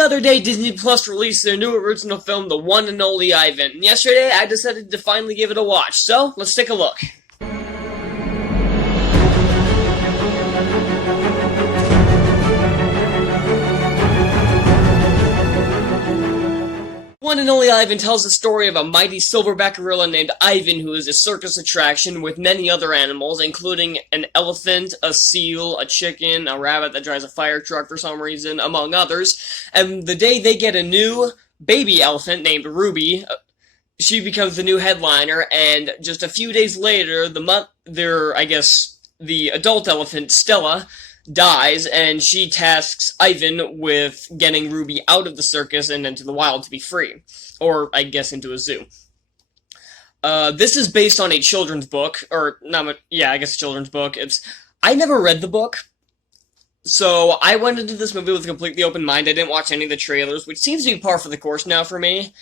the other day, Disney Plus released their new original film, The One and Only Ivan. And yesterday, I decided to finally give it a watch. So, let's take a look. One and Only Ivan tells the story of a mighty silverback gorilla named Ivan who is a circus attraction with many other animals, including an elephant, a seal, a chicken, a rabbit that drives a fire truck for some reason, among others. And the day they get a new baby elephant named Ruby, she becomes the new headliner, and just a few days later, the adult elephant, Stella, dies, and she tasks Ivan with getting Ruby out of the circus and into the wild to be free. Or, I guess, into a zoo. This is based on a children's book, I guess a children's book. I never read the book, so I went into this movie with a completely open mind. I didn't watch any of the trailers, which seems to be par for the course now for me.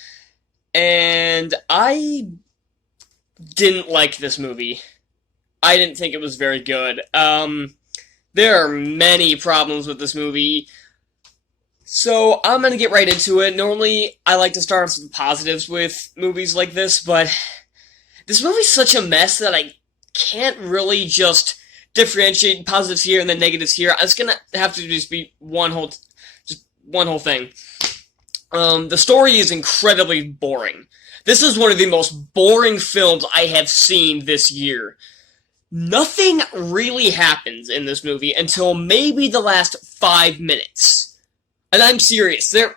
And I didn't like this movie. I didn't think it was very good. There are many problems with this movie, so I'm gonna get right into it. Normally, I like to start off with positives with movies like this, but this movie's such a mess that I can't really just differentiate positives here and then negatives here. It's gonna have to just be one whole thing. The story is incredibly boring. This is one of the most boring films I have seen this year. Nothing really happens in this movie until maybe the last 5 minutes. And I'm serious. It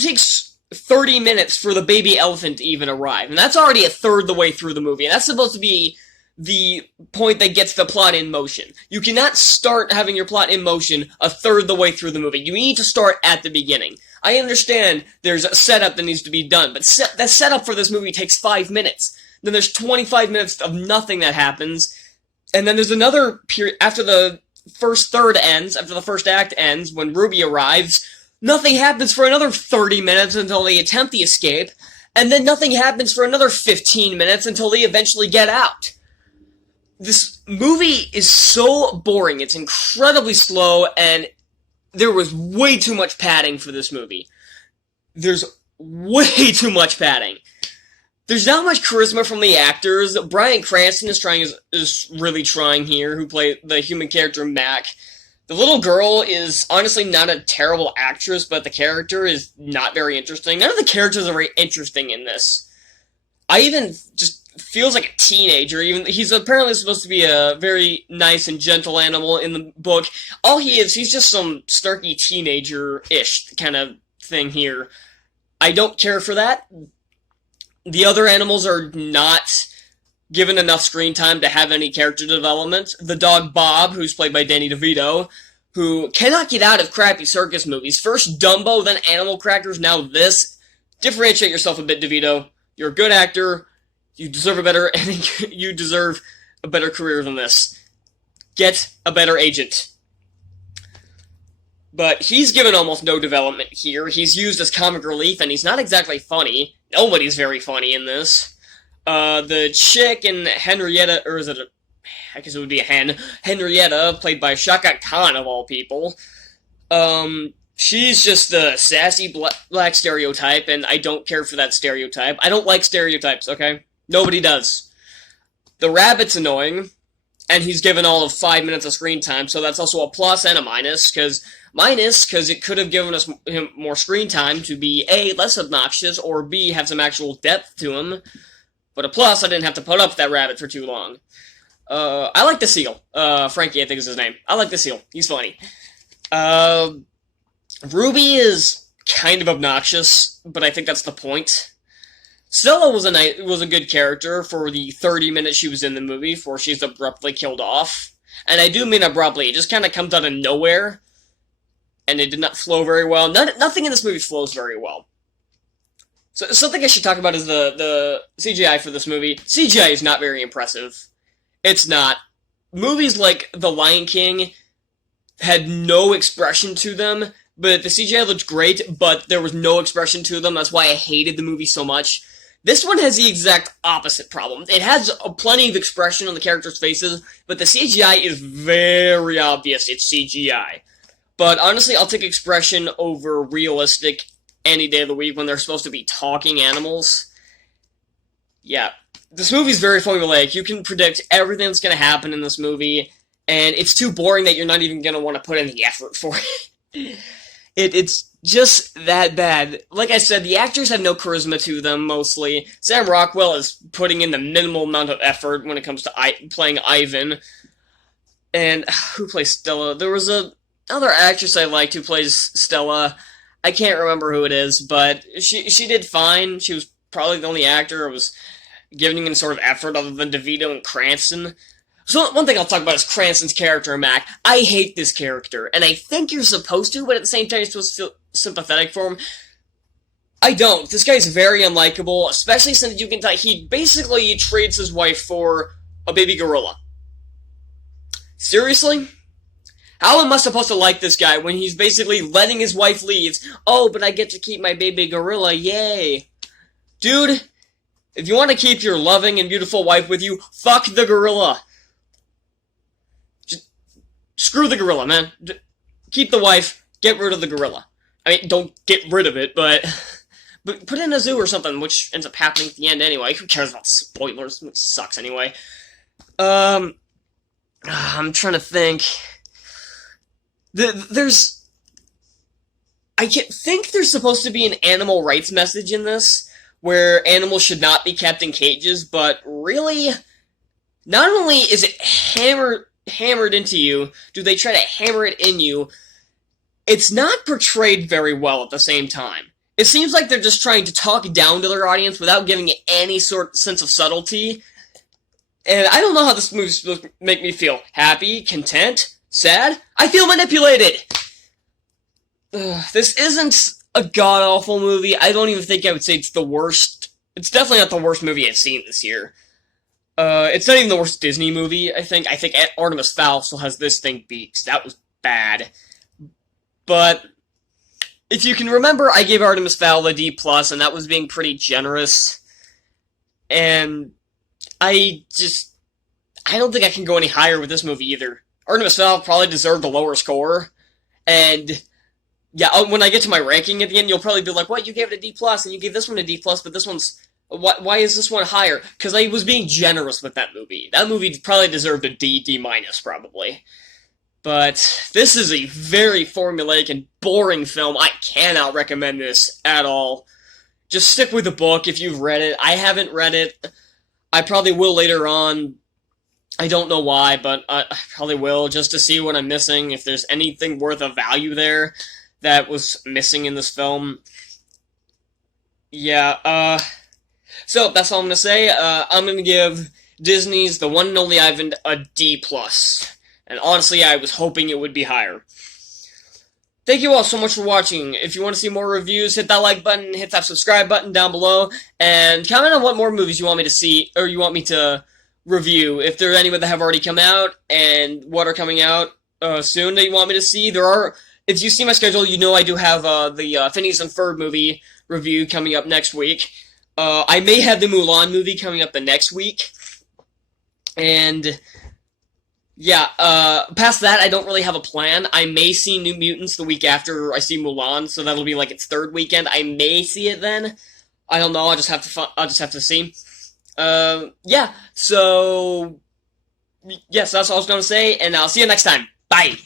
takes 30 minutes for the baby elephant to even arrive. And that's already a third the way through the movie. And that's supposed to be the point that gets the plot in motion. You cannot start having your plot in motion a third the way through the movie. You need to start at the beginning. I understand there's a setup that needs to be done, but that setup for this movie takes 5 minutes. Then there's 25 minutes of nothing that happens, and then there's another period after the first third ends, after the first act ends, when Ruby arrives, nothing happens for another 30 minutes until they attempt the escape, and then nothing happens for another 15 minutes until they eventually get out. This movie is so boring, it's incredibly slow, and there was way too much padding for this movie. There's way too much padding. There's not much charisma from the actors. Bryan Cranston is really trying here, who played the human character Mac. The little girl is honestly not a terrible actress, but the character is not very interesting. None of the characters are very interesting in this. Ivan just feels like a teenager. Even he's apparently supposed to be a very nice and gentle animal in the book. All he is, he's just some snarky teenager-ish kind of thing here. I don't care for that. The other animals are not given enough screen time to have any character development. The dog Bob, who's played by Danny DeVito, who cannot get out of crappy circus movies. First Dumbo, then Animal Crackers, now this. Differentiate yourself a bit, DeVito. You're a good actor. You deserve a better career than this. Get a better agent. But he's given almost no development here. He's used as comic relief, and he's not exactly funny. Nobody's very funny in this. The chick in Henrietta, or is it I guess it would be a hen. Henrietta, played by Shaka Khan, of all people. She's just the sassy black stereotype, and I don't care for that stereotype. I don't like stereotypes, okay? Nobody does. The rabbit's annoying, and he's given all of 5 minutes of screen time, so that's also a plus and a minus, because it could have given him more screen time to be, A, less obnoxious, or B, have some actual depth to him. But a plus, I didn't have to put up with that rabbit for too long. I like the seal. Frankie, I think is his name. I like the seal. He's funny. Ruby is kind of obnoxious, but I think that's the point. Stella was a good character for the 30 minutes she was in the movie before she's abruptly killed off. And I do mean abruptly. It just kind of comes out of nowhere. And it did not flow very well. Nothing in this movie flows very well. So something I should talk about is the CGI for this movie. CGI is not very impressive. It's not. Movies like The Lion King had no expression to them, but the CGI looked great, but there was no expression to them. That's why I hated the movie so much. This one has the exact opposite problem. It has plenty of expression on the characters' faces, but the CGI is very obvious it's CGI. But honestly, I'll take expression over realistic any day of the week when they're supposed to be talking animals. Yeah, this movie's very formulaic. You can predict everything that's going to happen in this movie, and it's too boring that you're not even going to want to put in the effort for it. It's just that bad. Like I said, the actors have no charisma to them, mostly. Sam Rockwell is putting in the minimal amount of effort when it comes to playing Ivan. And who plays Stella? There was another actress I liked who plays Stella. I can't remember who it is, but she did fine. She was probably the only actor who was giving any sort of effort other than DeVito and Cranston. So one thing I'll talk about is Cranston's character, Mac. I hate this character, and I think you're supposed to, but at the same time you're supposed to feel sympathetic for him. I don't. This guy's very unlikable, especially since you can tell he basically trades his wife for a baby gorilla. Seriously? How am I supposed to like this guy when he's basically letting his wife leave? Oh, but I get to keep my baby gorilla, yay. Dude, if you want to keep your loving and beautiful wife with you, fuck the gorilla. Just screw the gorilla, man. Keep the wife, get rid of the gorilla. I mean, don't get rid of it, but put it in a zoo or something, which ends up happening at the end anyway. Who cares about spoilers? It sucks anyway. I'm trying to think. I think there's supposed to be an animal rights message in this, where animals should not be kept in cages, but really, not only is it hammered into you, do they try to hammer it in you, it's not portrayed very well at the same time. It seems like they're just trying to talk down to their audience without giving it any sort of sense of subtlety, and I don't know how this movie's supposed to make me feel. Happy? Content? Sad? I feel manipulated! This isn't a god-awful movie. I don't even think I would say it's the worst. It's definitely not the worst movie I've seen this year. It's not even the worst Disney movie, I think. I think Artemis Fowl still has this thing beat, 'cause that was bad. But if you can remember, I gave Artemis Fowl a D+, and that was being pretty generous. And I don't think I can go any higher with this movie either. Artemis Fowl probably deserved a lower score, and yeah, when I get to my ranking at the end, you'll probably be like, what, you gave it a D+, and you gave this one a D+, but this one's, why is this one higher? Because I was being generous with that movie. That movie probably deserved a D, D-, probably. But this is a very formulaic and boring film. I cannot recommend this at all. Just stick with the book if you've read it. I haven't read it. I probably will later on. I don't know why, but I probably will, just to see what I'm missing, if there's anything worth of value there that was missing in this film. Yeah, so that's all I'm gonna say. I'm gonna give Disney's The One and Only Ivan a D+. And honestly, I was hoping it would be higher. Thank you all so much for watching. If you want to see more reviews, hit that like button, hit that subscribe button down below, and comment on what more movies you want me to see, or you want me to review. If there are any that have already come out, and what are coming out soon that you want me to see. There are, if you see my schedule, you know I do have the Phineas and Ferb movie review coming up next week. I may have the Mulan movie coming up the next week. And yeah, past that, I don't really have a plan. I may see New Mutants the week after I see Mulan, so that'll be like its third weekend. I may see it then. I don't know. I'll just have to see. Yeah. So yes, that's all I was gonna say, and I'll see you next time. Bye.